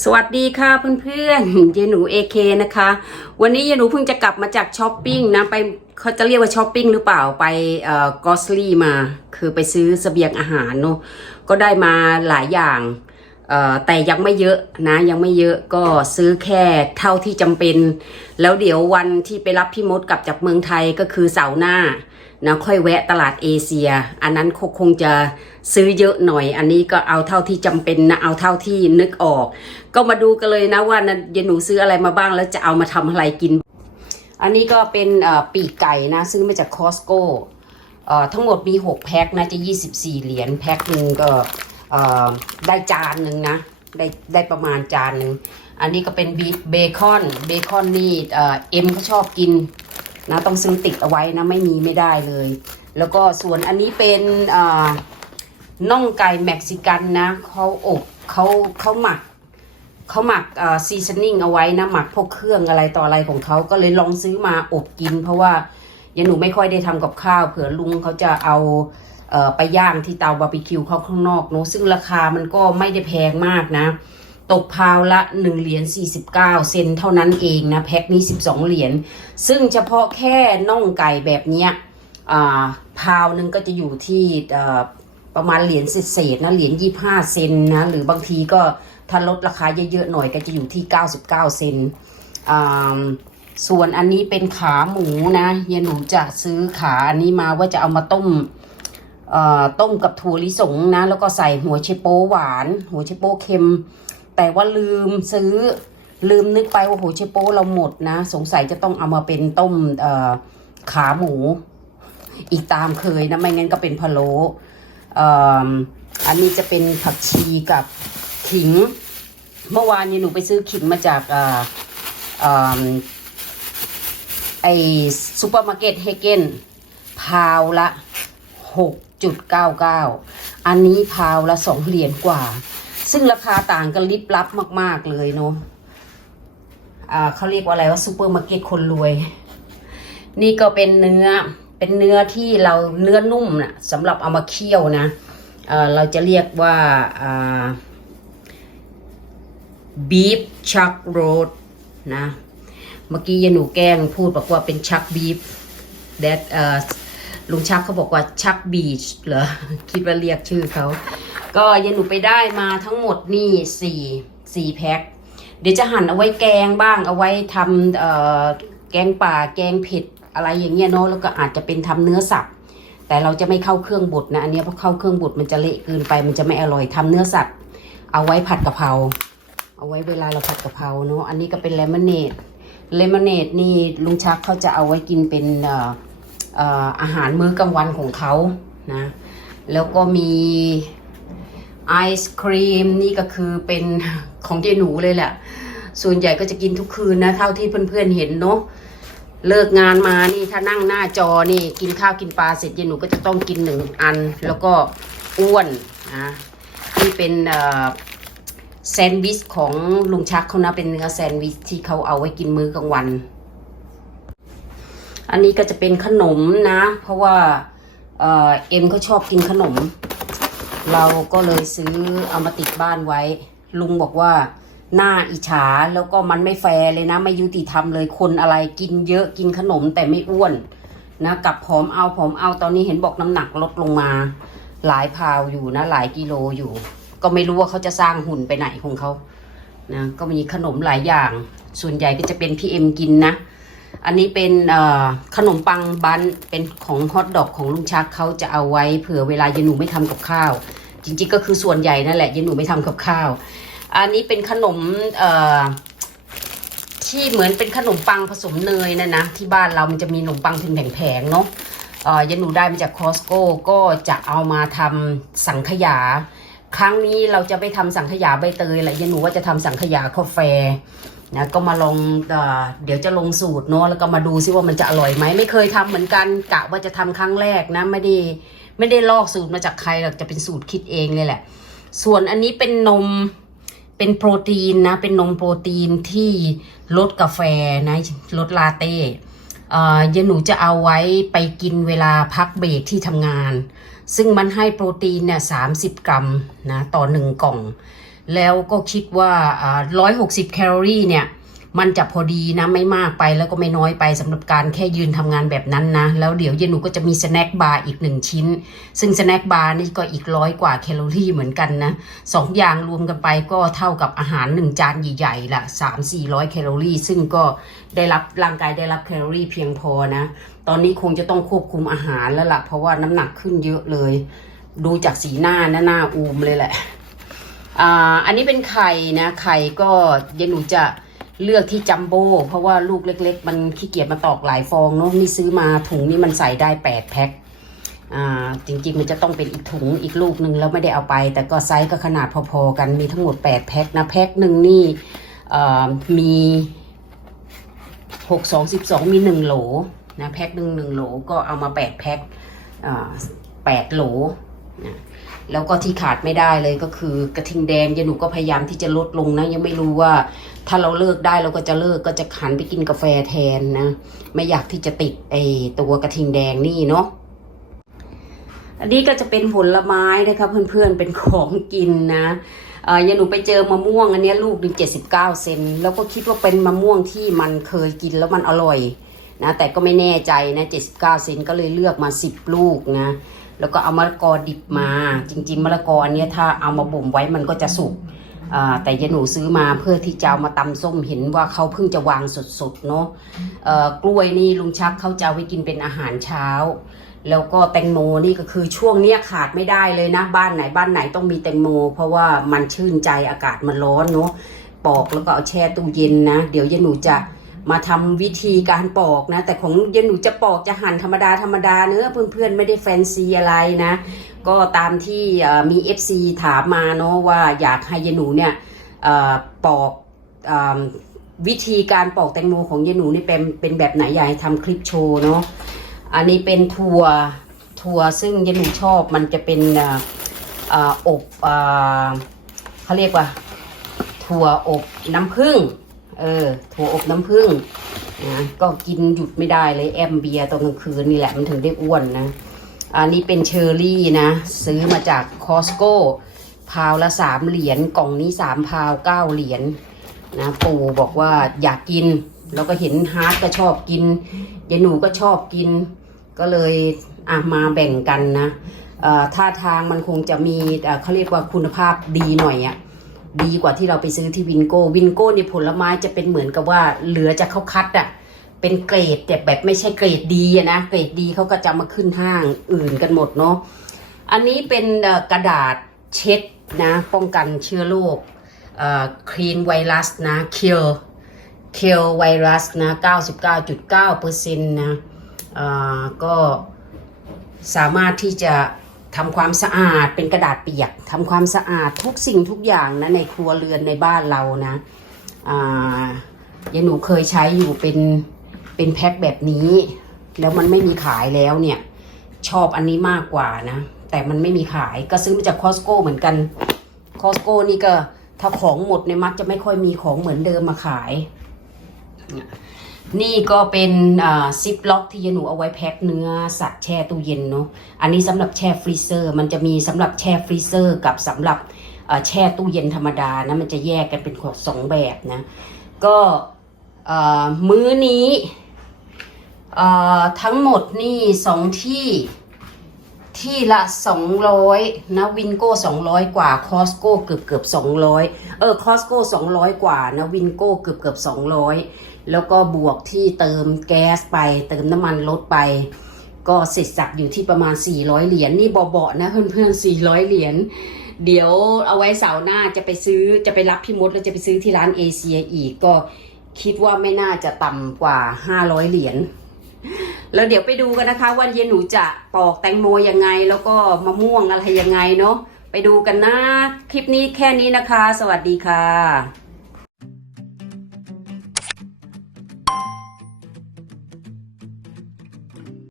สวัสดีค่ะเพื่อนๆ เยหนูเอเคนะคะ วันนี้เยหนูเพิ่งจะกลับมาจากช้อปปิ้งนะไปเขาจะเรียกว่าช้อปปิ้งหรือเปล่าไปเอ่อกอสลี่มา คือไปซื้อเสบียงอาหารเนาะก็ได้มาหลายอย่างเอ่อแต่ยังไม่เยอะนะยังไม่เยอะก็ซื้อแค่เท่าที่จำเป็น แล้วเดี๋ยววันที่ไปรับพี่มดกลับจากเมืองไทยก็คือเสาร์หน้า นะค่อยแวะตลาดเอเชีย อันนั้นคงคงจะซื้อเยอะหน่อย อันนี้ก็เอาเท่าที่จำเป็นนะเอาเท่าที่นึกออก ก็มาดูกันเลยนะว่านะเยนหนูซื้ออะไรมาบ้างแล้วจะเอามาทำอะไรกิน อันนี้ก็เป็นปีกไก่นะ ซื้อมาจากคอสโก่ทั้งหมดมี 6 แพ็คนะจะ 24 เหรียญแพ็คหนึ่งก็ได้จานหนึ่งนะได้ได้ประมาณจานหนึ่งอันนี้ก็เป็นเบคอนเบคอนนี่เอ็มเขาชอบกิน นะต้องซื้อติดเอาไว้นะไม่มีไม่ได้เลย แล้วก็ส่วนอันนี้เป็นน่องไก่เม็กซิกันนะเขาอบเขาเขาหมักเขาหมักซีซันนิ่งเอาไว้นะหมักพวกเครื่องอะไรต่ออะไรของเขาก็เลยลองซื้อมาอบกิน เพราะว่ายังหนูไม่ค่อยได้ทำกับข้าวเผื่อลุงเขาจะเอาเอไปย่างที่เตาบาร์บีคิวเขาข้างนอกเนอะซึ่งราคามันก็ไม่ได้แพงมากนะ ตกพาวละ 1 เหรียญ 49 เซนเท่านั้นเองนะ แพ็คนี้ 12 เหรียญ ซึ่งเฉพาะแค่น่องไก่แบบเนี้ยพาวหนึงก็จะอยู่ที่ประมาณเหรียญเศษนะ เหรียญ 25 เซนนะ หรือบางทีก็ถ้าลดราคาเยอะๆหน่อยก็จะอยู่ที่ 99 เซนส่วนอันนี้เป็นขาหมูนะยายหนูจะซื้อขาอันนี้มาว่าจะเอามาต้มต้มกับถั่วลิสงนะ แล้วก็ใส่หัวไชโปหวาน หัวไชโปเค็ม แต่ว่าลืมซื้อลืมนึกไปว่าโหัวไชโปเราหมดนะ สงสัยจะต้องเอามาเป็นต้มขาหมู อีกตามเคยนะ ไม่งั้นก็เป็นพะโล้อันนี้จะเป็นผักชีกับขิง เมื่อวานนี่ยหนูไปซื้อขิงมาจากออไอซูเปอร์มาร์เก็ตเฮเกนพาวละหกจุดเก้าเก้าอันนี้พาวละสองเหรียญกว่า ซึ่งราคาต่างกันลิบลับมาก ๆ เลยเนาะเขาเรียกว่าอะไรว่าซูเปอร์มาร์เก็ตคนรวย นี่ก็เป็นเนื้อเป็นเนื้อที่เราเนื้อนุ่มนะสำหรับเอามาเคี่ยวนะเเราจะเรียกว่าอ่า beef chuck roast นะเมื่อกี้ยาหนูแกล้งพูดบอกว่าเป็นชักบีฟ that เอ่ลุงชักเขาบอกว่าชักบีชเหรอคิดว่าเรียกชื่อเขา ก็ยายหนูไปได้มาทั้งหมดนี่สี่สี่แพ็คเดี๋ยวจะหั่นเอาไว้แกงบ้างเอาไว้ทำเอ่อแกงป่าแกงเผ็ดอะไรอย่างเงี้ยเนาะแล้วก็อาจจะเป็นทำเนื้อสับแต่เราจะไม่เข้าเครื่องบดนะอันนี้เพราะเข้าเครื่องบดมันจะเละเกินไป มันจะไม่อร่อยทำเนื้อสับเอาไว้ผัดกะเพราเอาไว้เวลาเราผัดกะเพราเนาะอันนี้ก็เป็นเลมอนเนดเลมอนเนดนี่ลุงชักเขาจะเอาไว้กินเป็นเอ่อเอ่ออาหารมื้อกลางวันของเขานะแล้วก็มี ไอศครีมนี่ก็คือเป็นของเจหนูเลยแหละ ส่วนใหญ่ก็จะกินทุกคืนนะเท่าที่เพื่อนๆเห็นเนาะเลิกงานมานี่ถ้านั่งหน้าจอนี่กินข้าวกินปลาเสร็จเจหนูก็จะต้องกินหนึ่งอัน แล้วก็อ้วนนะนี่เป็นแซนด์วิชของลุงชักเขานะเป็นเนื้อแซนด์วิชที่เขาเอาไว้กินมื้อกลางวัน อันนี้ก็จะเป็นขนมนะ เพราะว่าเอ็มเขาชอบกินขนม เราก็เลยซื้อเอามาติดบ้านไว้ ลุงบอกว่าหน้าอิจฉาแล้วก็มันไม่แฟร์เลยนะ ไม่ยุติธรรมเลยคนอะไรกินเยอะกินขนมแต่ไม่อ้วนนะกลับผอมเอาผอมเอาตอนนี้เห็นบอกน้ำหนักลดลงมา หลายพาวอยู่นะ หลายกิโลอยู่ ก็ไม่รู้ว่าเขาจะสร้างหุ่นไปไหนของเขานะก็มีขนมหลายอย่าง ส่วนใหญ่ก็จะเป็นพี่เอ็มกินนะ อันนี้เป็นขนมปังบันเป็นของฮอทดอกของลุงชักเขาจะเอาไว้เผื่อเวลาเยนหนูไม่ทำกับข้าว จริงๆก็คือส่วนใหญ่นั่นแหละเยนหนูไม่ทำกับข้าว อันนี้เป็นขนมที่เหมือนเป็นขนมปังผสมเนยนะนะที่บ้านเรามันจะมีขนมปังเป็นแผงๆเนาะเอ่อเยนหนูได้มาจากคอสโก้ก็จะเอามาทำสังขยา ครั้งนี้เราจะไปทำสังขยาใบเตยแหละยายหนูว่าจะทำสังขยากาแฟ นะก็มาลองเอเดี๋ยวจะลงสูตรเนาะแล้วก็มาดูซิว่ามันจะอร่อยไหมไม่เคยทำเหมือนกันกะว่าจะทำครั้งแรกนะไม่ได้ไม่ได้ลอกสูตรมาจากใครหรอกจะเป็นสูตรคิดเองเลยแหละ ส่วนอันนี้เป็นนมเป็นโปรตีนนะเป็นนมโปรตีนที่ลดกาแฟนะลดลาเต้เอ่อยาหนูจะเอาไว้ไปกินเวลาพักเบรกที่ทำงาน ซึ่งมันให้โปรตีนเนี่ยสามสิบกรัมนะต่อหนึ่งกล่อง แล้วก็คิดว่าร้อยหกสิบแคลอรี่เนี่ย มันจะพอดีนะ ไม่มากไปแล้วก็ไม่น้อยไปสำหรับการแค่ยืนทำงานแบบนั้นนะ แล้วเดี๋ยวเย็นหนูก็จะมีสแน็คบาร์อีกหนึ่งชิ้น ซึ่งสแน็คบาร์นี่ก็อีกร้อยกว่าแคลอรี่เหมือนกันนะสองอย่างรวมกันไปก็เท่ากับอาหารหนึ่งจานใหญ่ๆละสามสี่ร้อยแคลอรี่ ซึ่งก็ได้รับร่างกายได้รับแคลอรี่เพียงพอนะ ตอนนี้คงจะต้องควบคุมอาหารแล้วล่ะเพราะว่าน้ำหนักขึ้นเยอะเลย ดูจากสีหน้านะหน้าอูมเลยแหละ อ่าอันนี้เป็นไข่นะ ไข่ก็เดี๋ยวหนูจะเลือกที่จัมโบ้เพราะว่าลูกเล็ก ๆ มันขี้เกียจมาตอกหลายฟองเนาะนี่ซื้อมาถุงนี้มันใส่ได้แปดแพ็คอ่าจริงๆมันจะต้องเป็นอีกถุงอีกลูกหนึ่งแล้วไม่ได้เอาไป แต่ก็ไซส์ก็ขนาดพอๆกันมีทั้งหมดแปดแพ็คนะแพ็คหนึ่งนี่อ่ามีหกสองสิบสองมีหนึ่งโหลนะแพ็คหนึ่งหนึ่งโหลก็เอามาแปดแพ็คอ่าแปดโหลนะ แล้วก็ที่ขาดไม่ได้เลยก็คือกระทิงแดงยายหนูก็พยายามที่จะลดลงนะยังไม่รู้ว่า ถ้าเราเลิกได้เราก็จะเลิกก็จะหันไปกินกาแฟแทนนะ ไม่อยากที่จะติดไอตัวกระทิงแดงนี่เนาะอันนี้ก็จะเป็นผลไม้นะคะเพื่อนๆเป็นของกินนะเออยายหนูไปเจอมะม่วงอันนี้ลูกหนึ่งเจ็ดสิบเก้าเซนแล้วก็คิดว่าเป็นมะม่วงที่มันเคยกินแล้วมันอร่อยนะแต่ก็ไม่แน่ใจนะเจ็ดสิบเก้าเซนก็เลยเลือกมาสิบลูกนะ แล้วก็เอามะละกอดิบมา จริง ๆมะละกออันเนี้ยถ้าเอามาบ่มไว้มันก็จะสุกแต่ยายหนูซื้อมาเพื่อที่จะเอามาตำส้มเห็นว่าเขาเพิ่งจะวางสดๆเนาะกล้วยนี่ลุงชักเขาจะเอาไว้กินเป็นอาหารเช้า แล้วก็แตงโมนี่ก็คือช่วงเนี้ยขาดไม่ได้เลยนะ บ้านไหนบ้านไหนต้องมีแตงโม เพราะว่ามันชื่นใจอากาศมันร้อนเนาะปอกแล้วก็เอาแช่ตู้เย็นนะ เดี๋ยวยายหนูจะ มาทำวิธีการปอกนะ แต่ของยายหนูจะปอกจะหั่นธรรมดาธรรมดาเนื้อะเพื่อนๆไม่ได้แฟนซีอะไรนะ ก็ตามที่เอ่อมี FC ถามมาเนาะว่าอยากให้ยายหนูเนี่ยอปอกอวิธีการปอกแตงโมของยายหนูนี่เป็นเป็นแบบไหนอยากให้ทำคลิปโชว์เนาะอันนี้เป็นถั่วถั่วซึ่งยายหนูชอบมันจะเป็นอบเขาเรียกว่า ถั่วอบน้ำผึ้ง เออถั่วอบน้ำผึ้งนะก็กินหยุดไม่ได้เลยแอมเบียตอนกลางคืนนี่แหละมันถึงได้อ้วนนะอันนี้เป็นเชอร์รี่นะ ซื้อมาจากคอสโก้พาวละสามเหรียญกล่องนี้สามพาวเก้าเหรียญนะปู่บอกว่าอยากกิน แล้วก็เห็นฮาร์ดก็ชอบกินยายหนูก็ชอบกิน ก็เลยอะมาแบ่งกันนะท่าทางมันคงจะมีเอ่อเขาเรียกว่าคุณภาพดีหน่อยอะ่ะ ดีกว่าที่เราไปซื้อที่วินโก้วินโก้ในผลไม้จะเป็นเหมือนกับว่าเหลือจากเขาคัดอะ่ะเป็นเกรดแต่แบบไม่ใช่เกรดดีนะเกรดดีเขาก็จะมาขึ้นห้างอื่นกันหมดเนาะอันนี้เป็นกระดาษเช็ดนะป้องกันเชื้อโรคคลีนไวรัสนะ kill kill ไวรัสนะ 99.9%นะอ่าก็สามารถที่จะ ทำความสะอาดเป็นกระดาษเปียกทำความสะอาดทุกสิ่งทุกอย่างนะในครัวเรือนในบ้านเรานะอ่ายายหนูเคยใช้อยู่เป็นเป็นแพ็คแบบนี้ แล้วมันไม่มีขายแล้วเนี่ย ชอบอันนี้มากกว่านะ แต่มันไม่มีขายก็ซื้อมาจากคอสโก้เหมือนกันคอสโก้นี่ก็ถ้าของหมดในมักจะไม่ค่อยมีของเหมือนเดิมมาขาย นี่ก็เป็นซิปล็อกที่ยหนูเอาไว้แพ็คเนื้อสัตว์แช่ตู้เย็นเนาะ อันนี้สำหรับแช่ฟรีเซอร์ มันจะมีสำหรับแช่ฟรีเซอร์กับสำหรับแช่ตู้เย็นธรรมดานะมันจะแยกกันเป็นสองแบบนะ ก็มื้อนี้ทั้งหมดนี่สองที่ที่ละ 200 นะวินโก้ 200 กว่าคอสโก้เกือบเกือบ200 เออคอสโก้ 200 กว่านะวินโก้เกือบเกือบ200 แล้วก็บวกที่เติมแก๊สไป เติมน้ำมันลดไป ก็เสร็จสับอยู่ที่ประมาณ 400 เหรียญนี่เบาๆนะเพื่อนๆ 400 เหรียญเดี๋ยวเอาไว้เสาร์หน้าจะไปซื้อจะไปรับพี่มดแล้วจะไปซื้อที่ร้านเอเชียอีกก็คิดว่าไม่น่าจะต่ำกว่า 500 เหรียญแล้วเดี๋ยวไปดูกันนะคะ วันเย็นหนูจะปอกแตงโมยังไง แล้วก็มะม่วงอะไรยังไงเนาะไปดูกันนะ คลิปนี้แค่นี้นะคะ สวัสดีค่ะ